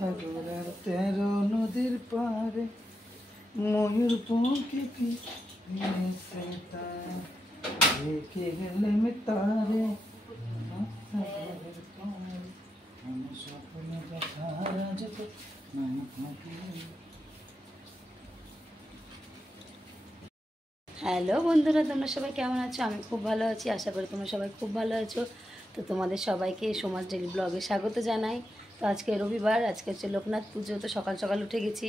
সাগরের 13 নদীর পারে ময়ূর পঙ্খী দেখে গেলেম তারে স্বপ্নে দেখা রাজত হ্যালো বন্ধুরা, তোমরা সবাই কেমন আছো? আমি খুব ভালো আছি, আশা করি তোমরা সবাই খুব ভালো আছো। তো তোমাদের সবাইকে সমাজ ডেইলি ব্লগে স্বাগত জানাই। তো আজকে রবিবার, আজকে হচ্ছে লোকনাথ পুজো। তো সকাল সকাল উঠে গেছি,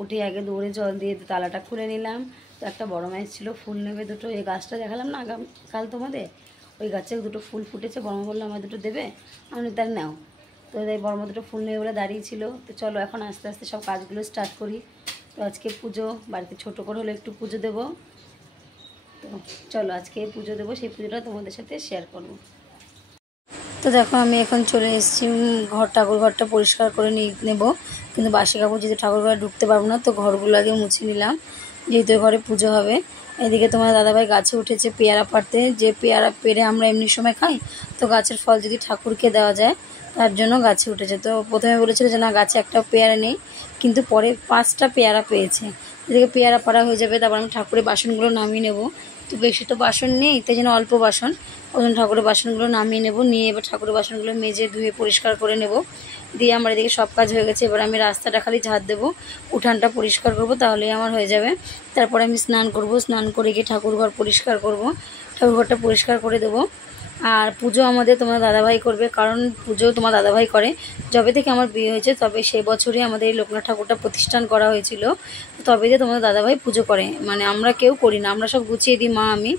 উঠে আগে দৌড়ে জল দিয়ে তালাটা খুলে নিলাম। তো একটা বড় মাছ ছিল, ফুল নেবে দুটো। এই গাছটা দেখালাম না কাল তোমাদের, ওই গাছে দুটো ফুল ফুটেছে। বড় মা বললো আমার দুটো দেবে, আমি তার নাও। তো এই বড় মা দুটো ফুল নেবে বলে দাঁড়িয়েছিল। তো চলো এখন আস্তে আস্তে সব কাজগুলো স্টার্ট করি। তো আজকে পুজো, বাড়িতে ছোটো করে হলে একটু পুজো দেবো। তো চলো আজকে পুজো দেবো, সেই পুজোটা তোমাদের সাথে শেয়ার করব। তো দেখো আমি এখন চলে এসেছি ঠাকুর ঘরটা পরিষ্কার করে নেব, কিন্তু বাসি কাপড় যেহেতু ঠাকুর ঘরে ঢুকতে পারবো না, তো ঘরগুলো আগে মুছে নিলাম, যেহেতু ঘরে পুজো হবে। এদিকে তোমার দাদাভাই গাছে উঠেছে পেয়ারা পাড়তে, যে পেয়ারা পেড়ে আমরা এমনি সময় খাই, তো গাছের ফল যদি ঠাকুরকে দেওয়া যায় তার জন্য গাছে উঠেছে। তো প্রথমে বলেছিল যে না গাছে একটা পেয়ারা নেই, কিন্তু পরে 5টা পেয়ারা পেয়েছে। এদিকে পেয়ারা পাড়া হয়ে যাবে, তারপর আমি ঠাকুরের বাসনগুলো নামিয়ে নেব। তো বেশি তো বাসন নেই, তাই জন্য অল্প বাসন, ওই জন্য ঠাকুরের বাসনগুলো নামিয়ে নেব। নিয়ে এবার ঠাকুরের বাসনগুলো মেজে ধুয়ে পরিষ্কার করে নেব। দিয়ে আমার এদিকে সব কাজ হয়ে গেছে। এবার আমি রাস্তাটা খালি ঝাড় দেবো, উঠানটা পরিষ্কার করব, তাহলেই আমার হয়ে যাবে। তারপর আমি স্নান করব, স্নান করে গিয়ে ঠাকুর ঘর পরিষ্কার করব, ঠাকুর ঘরটা পরিষ্কার করে দেবো। আর পুজো আমাদের তোমার দাদাভাই করবে, কারণ পুজো তোমার দাদাভাই করে। যবে থেকে আমার বিয়ে হয়েছে তবে সেই বছরই আমাদের এই লোকনাথ ঠাকুরটা প্রতিষ্ঠান করা হয়েছিল। তবে যে তোমাদের দাদাভাই পুজো করে, মানে আমরা কেউ করি না, আমরা সব গুছিয়ে দিই, মা আমি।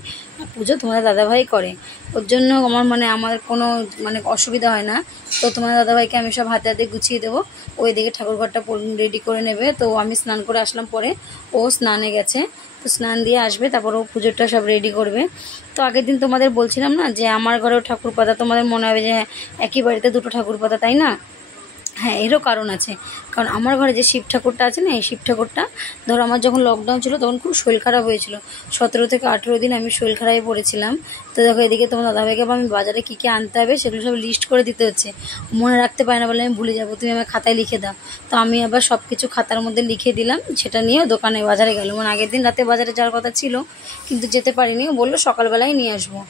পুজো তোমাদের দাদাভাই করে, ওর জন্য আমার কোনো অসুবিধা হয় না। তো তোমাদের দাদাভাইকে আমি সব হাতে হাতে গুছিয়ে দেবো। ওই দিকে ঠাকুর ঘরটা রেডি করে নেবে। তো আমি স্নান করে আসলাম পরে, ও স্নানে গেছে। তো স্নান দিয়ে আসবে, তারপর ও পুজোটা সব রেডি করবে। তো আগের দিন তোমাদের বলছিলাম না যে আমার ঘরেও ঠাকুর পাতা, তোমাদের মনে হবে যে হ্যাঁ একই বাড়িতে দুটো ঠাকুর পাতা, তাই না? হ্যাঁ, এরও কারণ আছে। কারণ আমার ঘরে যে শিব ঠাকুরটা আছে না, এই শিব ঠাকুরটা ধরো আমার যখন লকডাউন ছিল তখন খুব শরীর খারাপ হয়েছিল। 17 থেকে 18 দিন আমি শরীর খারাপে পড়েছিলাম। তো দেখো এদিকে তোমার দাদাভাইকে আমি বাজারে কী কী আনতে হবে সেগুলো সব লিস্ট করে দিতে হচ্ছে। মনে রাখতে পারে না বলে আমি ভুলে যাবো, তুমি আমার খাতায় লিখে দাও। তো আমি আবার সব কিছু খাতার মধ্যে লিখে দিলাম, সেটা নিয়েও দোকানে বাজারে গেল। আগের দিন রাতে বাজারে যাওয়ার কথা ছিল, কিন্তু যেতে পারিনি। বললো সকালবেলায় নিয়ে আসবো,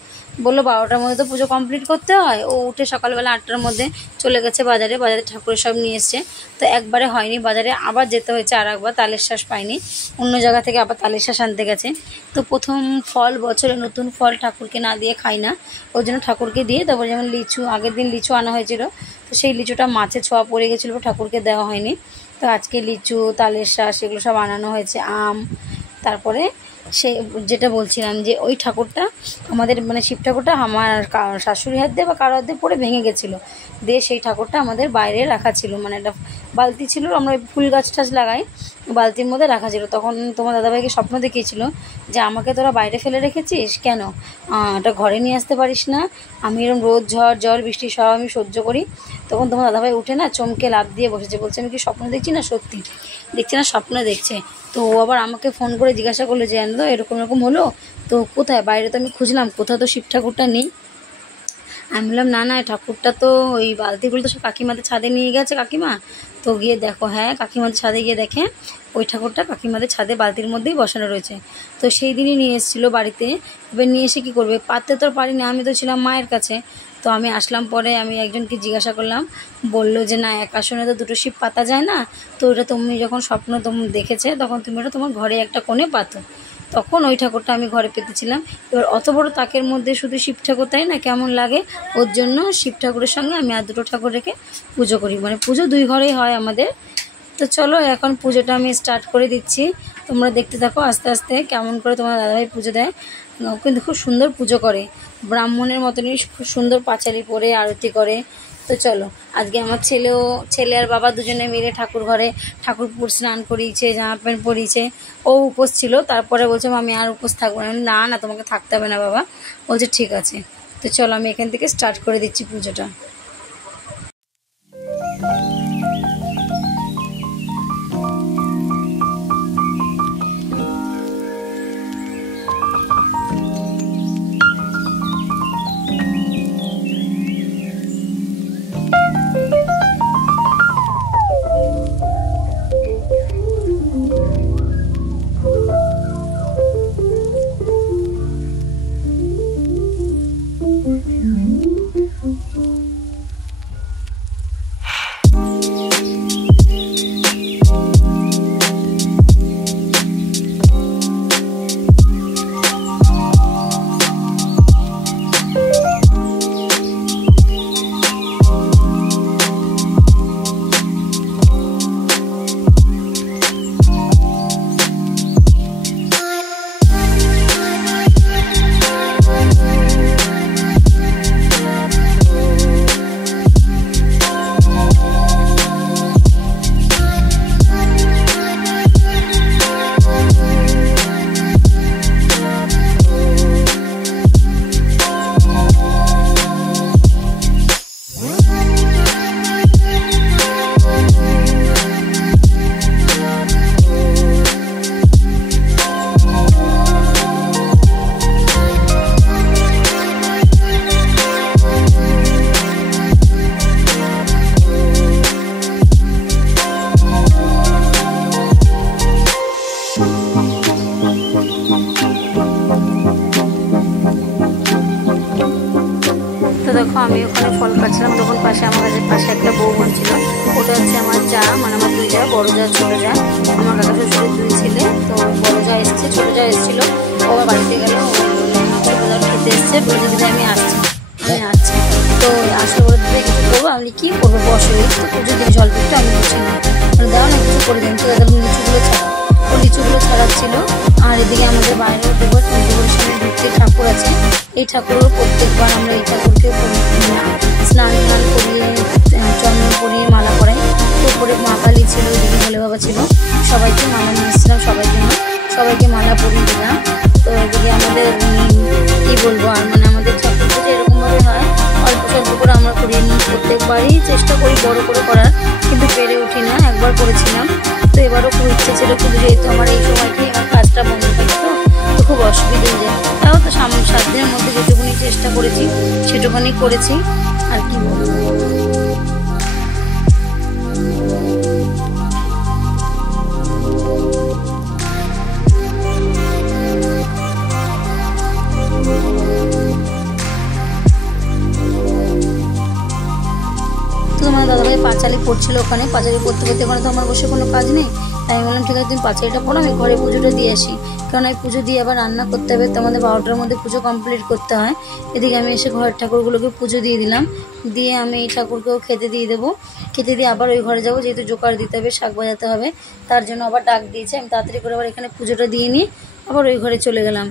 বললো 12টার মধ্যে তো পুজো কমপ্লিট করতে হয়। ও উঠে সকালবেলা 8টার মধ্যে চলে গেছে বাজারে ঠাকুরের সব নিয়ে এসছে। তো একবারে হয়নি, বাজারে আবার যেতে হয়েছে, আর একবার তালের শ্বাস পাইনি, অন্য জায়গা থেকে আবার তালের শ্বাস আনতে গেছে। তো প্রথম ফল, বছরে নতুন ফল ঠাকুরকে না দিয়ে খাই না, ওই জন্য ঠাকুরকে দিয়ে। তারপর যেমন লিচু, আগের দিন লিচু আনা হয়েছিল, তো সেই লিচুটা মাছের ছোঁয়া পড়ে গেছিলো, ঠাকুরকে দেওয়া হয়নি। তো আজকে লিচু, তালের শ্বাস এগুলো সব আনানো হয়েছে, আম। তারপরে সে যেটা বলছিলাম যে ওই ঠাকুরটা আমাদের শিব ঠাকুরটা আমার শাশুড়ি হাত দিয়ে বা কারো হাত দিয়ে পড়ে ভেঙে গেছিলো। দিয়ে সেই ঠাকুরটা আমাদের বাইরে রাখা ছিল, একটা বালতি ছিল, আমরা ফুল গাছ টাছ লাগাই, বালতির মধ্যে রাখা ছিল। তখন তোমার দাদাভাইকে স্বপ্ন দেখিয়েছিল যে আমাকে তোরা বাইরে ফেলে রেখেছিস কেন, এটা ঘরে নিয়ে আসতে পারিস না? আমি এরকম রোদ ঝড় জল বৃষ্টি সব আমি সহ্য করি। তখন তোমার দাদাভাই উঠে না চমকে লাফ দিয়ে বসেছে, বলছে আমি কি স্বপ্ন দেখছি না সত্যি? দেখছি না স্বপ্ন দেখছে। তো ও আবার আমাকে ফোন করে জিজ্ঞাসা করলো যে জানো তো এরকম এরকম হলো, তো কোথায়? বাইরে তো আমি খুঁজলাম, কোথাও তো শিব ঠাকুরটা নেই। আমি বললাম না না, ঠাকুরটা তো ওই বালতিগুলো তো সব কাকিমাদের ছাদে নিয়ে গেছে কাকিমা। তো গিয়ে দেখো, হ্যাঁ কাকিমাদের ছাদে গিয়ে দেখে ওই ঠাকুরটা কাকিমাদের ছাদে বালতির মধ্যেই বসানো রয়েছে। তো সেই দিনই নিয়ে এসেছিলো বাড়িতে। এবার নিয়ে এসে কী করবে, পাততে তো পারিনি, আমি তো ছিলাম মায়ের কাছে। তো আমি আসলাম পরে, আমি একজনকে জিজ্ঞাসা করলাম, বললো যে না এক আসনে তো দুটো শিব পাতা যায় না, তো ওটা তুমি যখন স্বপ্ন তুমি দেখেছে তখন তুমি ওটা তোমার ঘরে একটা কোণে পাতো। তখন ওই ঠাকুরটা আমি ঘরে পেতেছিলাম। এবার অত বড় তাকের মধ্যে শুধু শিব ঠাকুর, তাই না কেমন লাগে? ওর জন্য শিব ঠাকুরের সঙ্গে আমি আর দুটো ঠাকুর রেখে পুজো করি, পুজো 2 ঘরেই হয় আমাদের। তো চলো এখন পুজোটা আমি স্টার্ট করে দিচ্ছি, তোমরা দেখতে থাকো আস্তে আস্তে কেমন করে তোমার দাদাভাই পুজো দেয়। কিন্তু খুব সুন্দর পুজো করে, ব্রাহ্মণের মতনই খুব সুন্দর পাঁচালি পরে আরতি করে। তো চলো আজকে আমার ছেলে আর বাবা দুজনে মিলে ঠাকুর ঘরে ঠাকুরপুর স্নান করিয়েছে, জামা প্যান্ট পরিয়েছে। ও উপোস ছিল, তারপরে বলছে আমি আর উপোস থাকবো না। না না তোমাকে থাকতে হবে না বাবা, বলছে ঠিক আছে। তো চলো আমি এখান থেকে স্টার্ট করে দিচ্ছি পুজোটা। আমি ওখানে ফল কাটছিলাম, তখন পাশে আমার কাছে পাশে একটা বউ বলছিল, ওটা হচ্ছে আমার যা, মানে আমার দুই যা, বড় যা ছোটো যা, আমার কাকা শ্বশুরের দুই ছেলে। তো বড় যা এসছে, ছোটো যা এসেছিলো, ও আবার বাড়িতে গেল, ছোটো যা খেতে এসছে, বলে দিদি আমি আসছি। তো আসলে বলে দিদি কিছু করবো, আমি কী করবো, বসে তো পুজো দিয়ে জল দিতে আমি বসি না, দাও না কিছু করে দিন। তো তাদের লিচুগুলো ছাড়া, ও লিচুগুলো ছাড়াচ্ছিল। আর এদিকে আমাদের বাইরেও দেবর সামনে ঢুকতে ঠাকুর আছে, এই ঠাকুরের প্রত্যেকবার আমরা এই ঠাকুরকে স্নান টান করিয়ে চন্দন করিয়ে মালা করাই। তো উপরে মা কালী ছিল, এদিকে ভোলে বাবা ছিল, সবাইকে মালা নিয়ে এসেছিলাম, সবাইকে মালা পরিয়ে দিলাম। তো এদিকে আমাদের কী বলবো, আর মানে আমাদের ঠাকুর পুজো এরকমভাবে হয়, অল্প স্বল্প করে আমরা করিয়ে নিই, প্রত্যেকবারই চেষ্টা করি বড় করে করার, কিন্তু পেরে উঠি না। একবার করেছিলাম, তো এবারও খুব ইচ্ছে ছিল, কিন্তু যেহেতু আমার এই সময়টি আমার কাজটা বন্ধ থাকে, তো খুব অসুবিধা হয়ে যায়। তাও তো 7 দিনের মধ্যে যেটুকুনি চেষ্টা করেছি সেটুকুনি করেছি, আর কি বলবো। তো তোমার দাদাভাই পাঁচালি পড়ছিল, ওখানে পাঁচালি পড়তে পড়তে ওখানে তো আমার বসে কোনো কাজ নেই, তাই আমি বললাম ঠিক আছে তুমি পাঁচালিটা পড়ো, আমি ঘরে পুজোটা দিয়ে আসি, কারণ আমি পুজো দিয়ে আবার রান্না করতে হবে, তো আমাদের 12টার মধ্যে পুজো কমপ্লিট করতে হয়। এদিকে আমি এসে ঘরের ঠাকুরগুলোকে পুজো দিয়ে দিলাম, দিয়ে আমি এই ঠাকুরকেও খেতে দিয়ে দেবো, খেতে দিয়ে আবার ওই ঘরে যাবো, যেহেতু জোগাড় দিতে হবে, শাক বাজাতে হবে, তার জন্য আবার ডাক দিয়েছে। আমি তাড়াতাড়ি করে আবার এখানে পুজোটা দিয়ে নিয়ে আবার ওই ঘরে চলে গেলাম।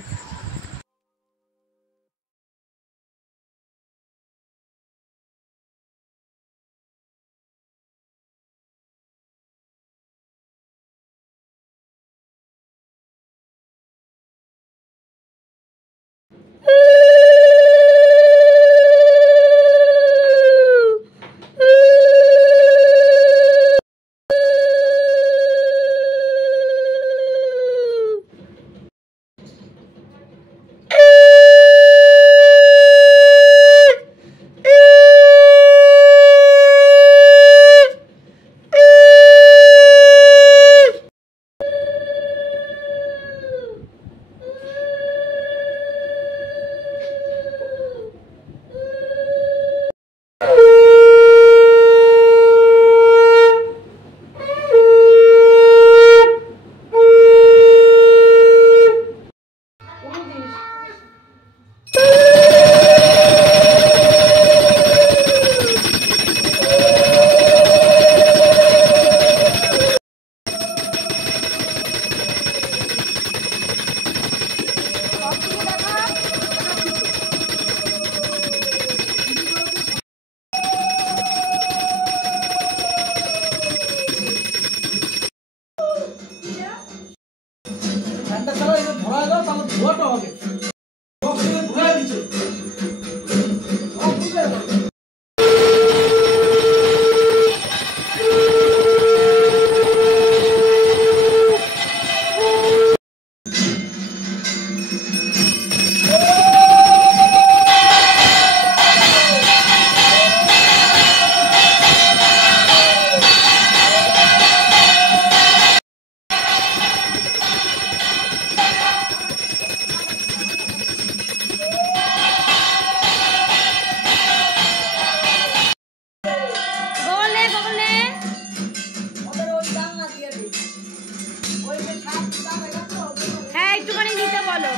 হ্যাঁ একটুখানি নিতে বলো।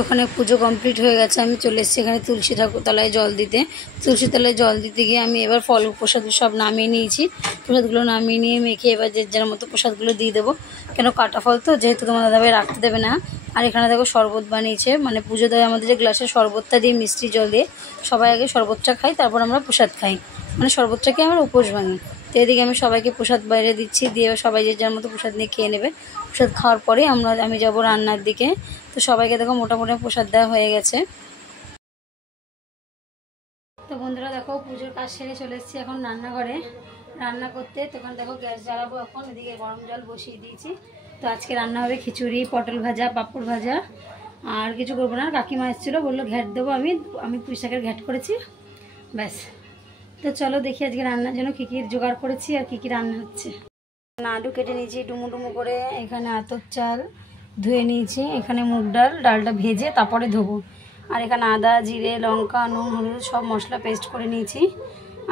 ওখানে পুজো কমপ্লিট হয়ে গেছে, আমি চলে এসেছি এখানে তুলসী ঠাকুর তলায় জল দিতে। তুলসী তলায় জল দিতে গিয়ে আমি এবার ফল প্রসাদ সব নামিয়ে নিয়েছি। প্রসাদগুলো নামিয়ে নিয়ে মেখে এবার যে যার মতো প্রসাদগুলো দিয়ে দেবো, কেন কাটা ফল তো যেহেতু তোমার দাদাভাই রাখতে দেবে না। আর এখানে দেখো শরবত বানিয়েছে, মানে পুজো দেয় আমাদের যে গ্লাসে শরবতটা দিয়ে মিষ্টি জল দিয়ে সবাই আগে শরবতটা খাই, তারপর আমরা প্রসাদ খাই, মানে শরবতটাকে আমরা উপোস ভাঙি। তো এদিকে আমি সবাইকে প্রসাদ বাইরে দিচ্ছি, দিয়ে সবাই যে যার মতো প্রসাদ নিয়ে খেয়ে নেবে। প্রসাদ খাওয়ার পরে আমি যাব রান্নার দিকে। তো সবাইকে দেখো মোটামুটি প্রসাদ দেওয়া হয়ে গেছে। তো বন্ধুরা দেখো পুজোর কাজ সেরে চলে এসেছি এখন রান্নাঘরে রান্না করতে। তখন দেখো গ্যাস জ্বালাবো, এখন এদিকে গরম জল বসিয়ে দিয়েছি। তো আজকে রান্না হবে খিচুড়ি, পটল ভাজা, পাঁপড় ভাজা, আর কিছু করবো না। কাকিমা এসেছিলো, বললো ঘ্যাট দেবো, আমি পুঁই শাকের ঘ্যাট করেছি, ব্যাস। তো চলো দেখি আজকে রান্নার জন্য কী কী জোগাড় করেছি আর কী কী রান্না হচ্ছে। আলু কেটে নিয়েছি ডুমো ডুমো করে, এখানে আতপ চাল ধুয়ে নিয়েছি, এখানে মুগ ডালটা ভেজে তারপরে ধোবো। আর এখানে আদা, জিরে, লঙ্কা, নুন, হলুদ সব মশলা পেস্ট করে নিয়েছি।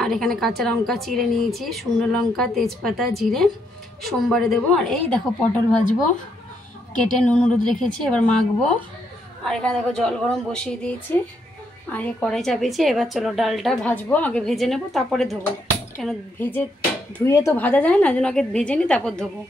আর এখানে কাঁচা লঙ্কা চিড়ে নিয়েছি, শুকনো লঙ্কা, তেজপাতা, জিরে সোমবারে দেবো। আর এই দেখো পটল ভাজবো, কেটে নুন হলুদ রেখেছি, এবার মাখবো। আর এখানে দেখো জল গরম বসিয়ে দিয়েছি, আর এই কড়াই চাপিয়েছি। এবার চলো ডালটা ভাজবো, আগে ভেজে নেবো তারপরে ধোবো, কেন ধুয়ে তো ভাজা যায় না, যেন আগে ভেজে নিই তারপর ধোবো।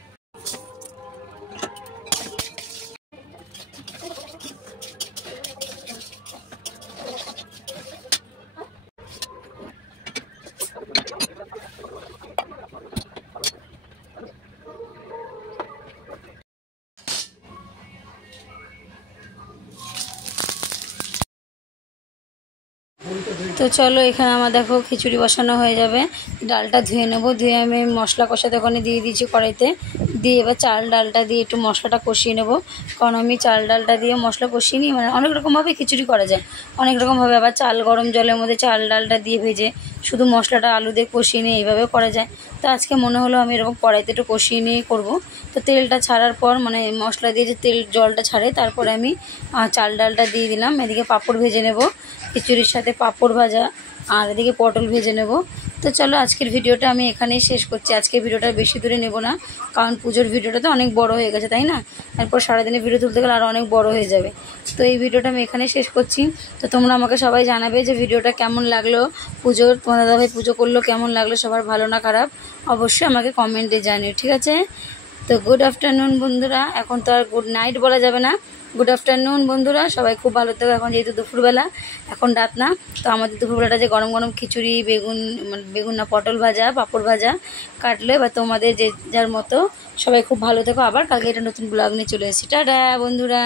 তো চলো এখানে আমার দেখো খিচুড়ি বসানো হয়ে যাবে। ডালটা ধুয়ে নেবো, ধুয়ে আমি মশলা কষাতে ওখানে দিয়ে দিয়েছি কড়াইতে। দিয়ে এবার চাল ডালটা দিয়ে একটু মশলাটা কষিয়ে নেবো, কারণ আমি চাল ডালটা দিয়ে মশলা কষিয়ে নিই। মানে অনেক রকমভাবে খিচুড়ি করা যায়, অনেক রকমভাবে। আবার চাল গরম জলের মধ্যে চাল ডালটা দিয়ে ভেজে শুধু মশলাটা আলু দিয়ে কষিয়ে নিয়ে এইভাবেও করা যায়। তো আজকে মনে হলো আমি এরকম কড়াইতে একটু কষিয়ে নিয়েই করবো। তো তেলটা ছাড়ার পর, মানে মশলা দিয়ে যে জলটা ছাড়ে, তারপরে আমি চাল ডালটা দিয়ে দিলাম। এদিকে পাঁপড় ভেজে নেব, খিচুড়ির সাথে পাঁপড় ভাজা, আর এদিকে পটল ভেজে নেব। তো চলো আজকের ভিডিওটা আমি এখানেই শেষ করছি। আজকের ভিডিওটা বেশি দূরে নেব না, কারণ পুজোর ভিডিওটা তো অনেক বড় হয়ে গেছে, তাই না? তারপর সারাদিনে ভিডিও তুলতে গেলে আরও অনেক বড় হয়ে যাবে। তো এই ভিডিওটা আমি এখানেই শেষ করছি। তো তোমরা আমাকে সবাই জানাবে যে ভিডিওটা কেমন লাগলো, তোমার দাদাভাই পুজো করলো কেমন লাগলো, সবার ভালো না খারাপ অবশ্যই আমাকে কমেন্টে জানিও, ঠিক আছে? তো গুড আফটারনুন বন্ধুরা, এখন তো আর গুড নাইট বলা যাবে না, গুড আফটারনুন বন্ধুরা, সবাই খুব ভালো থেকো। এখন যেহেতু দুপুরবেলা, এখন রাত না, তো আমাদের দুপুরবেলাটা যে গরম গরম খিচুড়ি, বেগুন না পটল ভাজা, পাঁপড় ভাজা কাটলো। এবার তোমাদের যে যার মতো সবাই খুব ভালো থেকো। আবার কালকে একটা নতুন ব্লগ নিয়ে চলে এসেছি। টাটা বন্ধুরা।